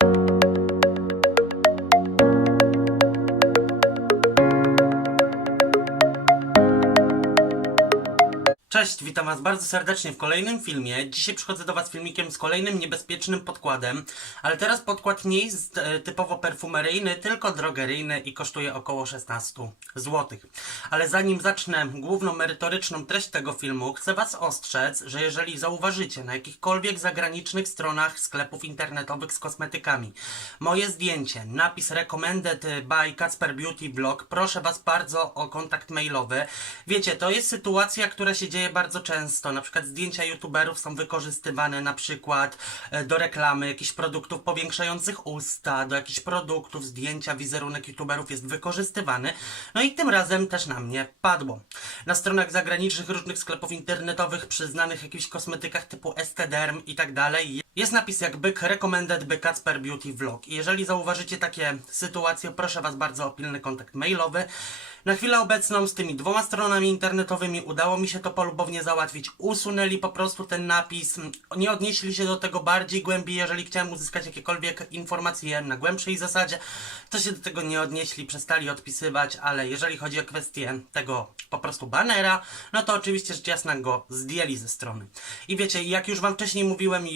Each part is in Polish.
you Cześć, witam Was bardzo serdecznie w kolejnym filmie. Dzisiaj przychodzę do Was filmikiem z kolejnym niebezpiecznym podkładem, ale teraz podkład nie jest e, typowo perfumeryjny, tylko drogeryjny i kosztuje około 16 zł. Ale zanim zacznę główną merytoryczną treść tego filmu, chcę Was ostrzec, że jeżeli zauważycie na jakichkolwiek zagranicznych stronach sklepów internetowych z kosmetykami moje zdjęcie, napis recommended by Kacper Beauty Blog, proszę Was bardzo o kontakt mailowy. Wiecie, to jest sytuacja, która się dzieje bardzo często. Na przykład zdjęcia youtuberów są wykorzystywane na przykład e, do reklamy jakichś produktów powiększających usta, do jakichś produktów, zdjęcia, wizerunek youtuberów jest wykorzystywany. No i tym razem też na mnie padło. Na stronach zagranicznych różnych sklepów internetowych przyznanych jakichś kosmetykach typu Estederm i tak dalej jest napis jak byk recommended by Kacper Beauty Vlog. I jeżeli zauważycie takie sytuacje, proszę Was bardzo o pilny kontakt mailowy. Na chwilę obecną z tymi dwoma stronami internetowymi udało mi się to polubownie załatwić. Usunęli po prostu ten napis. Nie odnieśli się do tego bardziej głębiej. Jeżeli chciałem uzyskać jakiekolwiek informacje na głębszej zasadzie, to się do tego nie odnieśli, przestali odpisywać, ale jeżeli chodzi o kwestię tego po prostu banera, no to oczywiście rzecz jasna go zdjęli ze strony. I wiecie, jak już Wam wcześniej mówiłem,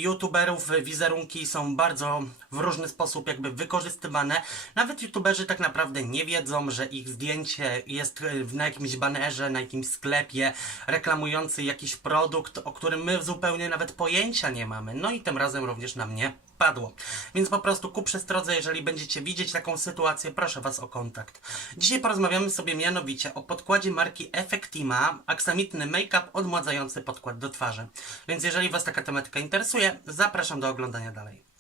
youtuberów wizerunki są bardzo w różny sposób jakby wykorzystywane. Nawet youtuberzy tak naprawdę nie wiedzą, że ich zdjęcie jest e, na jakimś banerze, na jakimś sklepie reklamujący jakiś produkt, o którym my zupełnie nawet pojęcia nie mamy. No i tym razem również na mnie padło. Więc po prostu ku przestrodze, jeżeli będziecie widzieć taką sytuację, proszę Was o kontakt. Dzisiaj porozmawiamy sobie mianowicie o podkładzie marki Effectima, aksamitny make-up odmładzający podkład do twarzy. Więc jeżeli Was taka tematyka interesuje, zapraszam do oglądania dalej.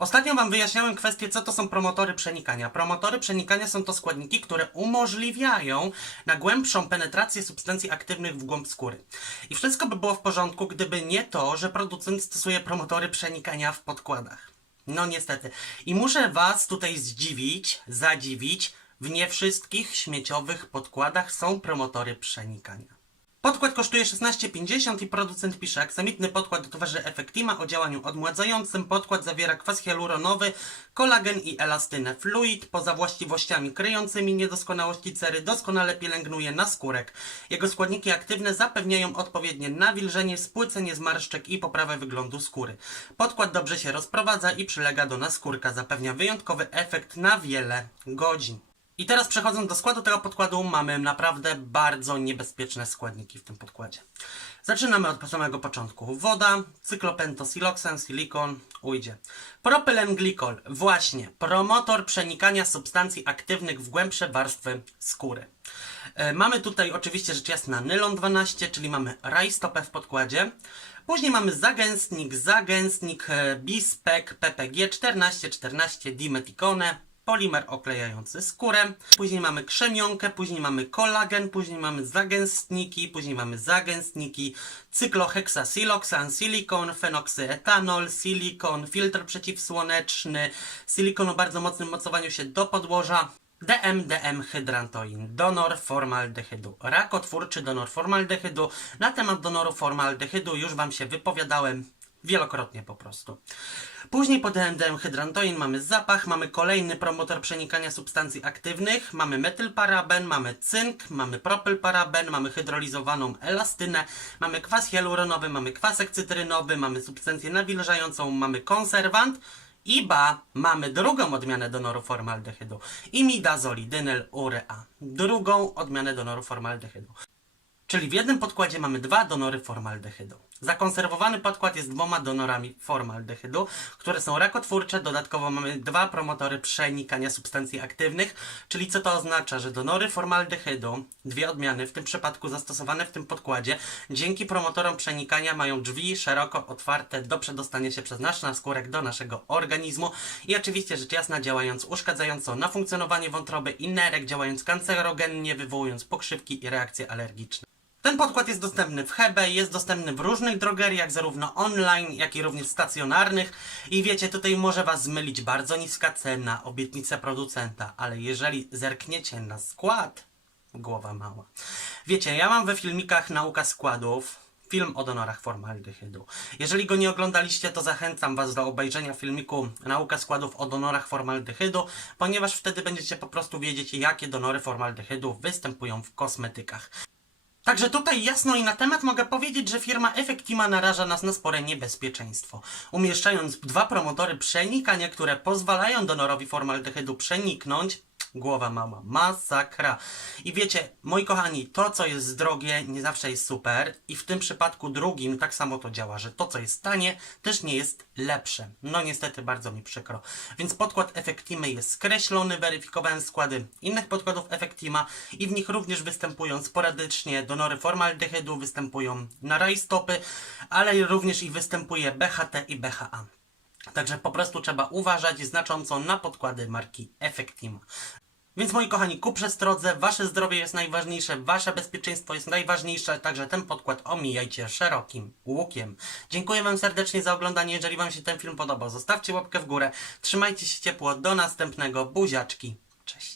Ostatnio Wam wyjaśniałem kwestię, co to są promotory przenikania. Promotory przenikania są to składniki, które umożliwiają na głębszą penetrację substancji aktywnych w głąb skóry. I wszystko by było w porządku, gdyby nie to, że producent stosuje promotory przenikania w podkładach. No niestety. I muszę Was tutaj zdziwić, zadziwić, w nie wszystkich śmieciowych podkładach są promotory przenikania. Podkład kosztuje 16,50 i producent pisze aksamitny podkład do twarzy Effectima o działaniu odmładzającym. Podkład zawiera kwas hialuronowy, kolagen i elastynę. Fluid poza właściwościami kryjącymi niedoskonałości cery doskonale pielęgnuje naskórek. Jego składniki aktywne zapewniają odpowiednie nawilżenie, spłycenie zmarszczek i poprawę wyglądu skóry. Podkład dobrze się rozprowadza i przylega do naskórka. Zapewnia wyjątkowy efekt na wiele godzin. I teraz przechodząc do składu tego podkładu, mamy naprawdę bardzo niebezpieczne składniki w tym podkładzie. Zaczynamy od samego początku. Woda, cyklopentosiloxan, silikon, ujdzie. Propylenglikol, właśnie, promotor przenikania substancji aktywnych w głębsze warstwy skóry. E, Mamy tutaj oczywiście rzecz jasna nylon 12, czyli mamy rajstopę w podkładzie. Później mamy zagęstnik, zagęstnik e, Bispec PPG 1414 dimeticone, polimer oklejający skórę. Później mamy krzemionkę, później mamy kolagen, później mamy zagęstniki, później mamy zagęstniki, cykloheksasiloksan, silikon, fenoksyetanol, silikon, filtr przeciwsłoneczny, silikon o bardzo mocnym mocowaniu się do podłoża, DMDM hydrantoin, donor formaldehydu, rakotwórczy donor formaldehydu. Na temat donoru formaldehydu już Wam się wypowiadałem wielokrotnie po prostu. Później po DMDM hydrantoin mamy zapach, mamy kolejny promotor przenikania substancji aktywnych, mamy metylparaben, mamy cynk, mamy propylparaben, mamy hydrolizowaną elastynę, mamy kwas hialuronowy, mamy kwasek cytrynowy, mamy substancję nawilżającą, mamy konserwant, i ba, mamy drugą odmianę donoru formaldehydu. Imidazolidynyl urea. Drugą odmianę donoru formaldehydu. Czyli w jednym podkładzie mamy dwa donory formaldehydu. Zakonserwowany podkład jest dwoma donorami formaldehydu, które są rakotwórcze. Dodatkowo mamy dwa promotory przenikania substancji aktywnych. Czyli co to oznacza? Że donory formaldehydu, dwie odmiany, w tym przypadku zastosowane w tym podkładzie, dzięki promotorom przenikania mają drzwi szeroko otwarte do przedostania się przez nasz naskórek do naszego organizmu i oczywiście rzecz jasna działając uszkadzająco na funkcjonowanie wątroby i nerek, działając kancerogennie, wywołując pokrzywki i reakcje alergiczne. Ten podkład jest dostępny w Hebe, jest dostępny w różnych drogeriach, zarówno online, jak i również stacjonarnych. I wiecie, tutaj może Was zmylić bardzo niska cena, obietnica producenta, ale jeżeli zerkniecie na skład, głowa mała. Wiecie, ja mam we filmikach nauka składów, film o donorach formaldehydu. Jeżeli go nie oglądaliście, to zachęcam Was do obejrzenia filmiku Nauka składów o donorach formaldehydu, ponieważ wtedy będziecie po prostu wiedzieć, jakie donory formaldehydu występują w kosmetykach. Także tutaj jasno i na temat mogę powiedzieć, że firma Effectima naraża nas na spore niebezpieczeństwo, umieszczając dwa promotory przenikania, które pozwalają donorowi formaldehydu przeniknąć. Głowa mała, masakra. I wiecie, moi kochani, to co jest drogie nie zawsze jest super i w tym przypadku drugim tak samo to działa, że to co jest tanie też nie jest lepsze. No niestety bardzo mi przykro. Więc podkład Effectimy jest skreślony, weryfikowałem składy innych podkładów Effectima i w nich również występują sporadycznie donory formaldehydu, występują na rajstopy, ale również i występuje BHT i BHA. Także po prostu trzeba uważać znacząco na podkłady marki Effectima. Więc moi kochani, ku przestrodze, wasze zdrowie jest najważniejsze, wasze bezpieczeństwo jest najważniejsze, także ten podkład omijajcie szerokim łukiem. Dziękuję wam serdecznie za oglądanie, jeżeli wam się ten film podobał, zostawcie łapkę w górę, trzymajcie się ciepło, do następnego, buziaczki, cześć.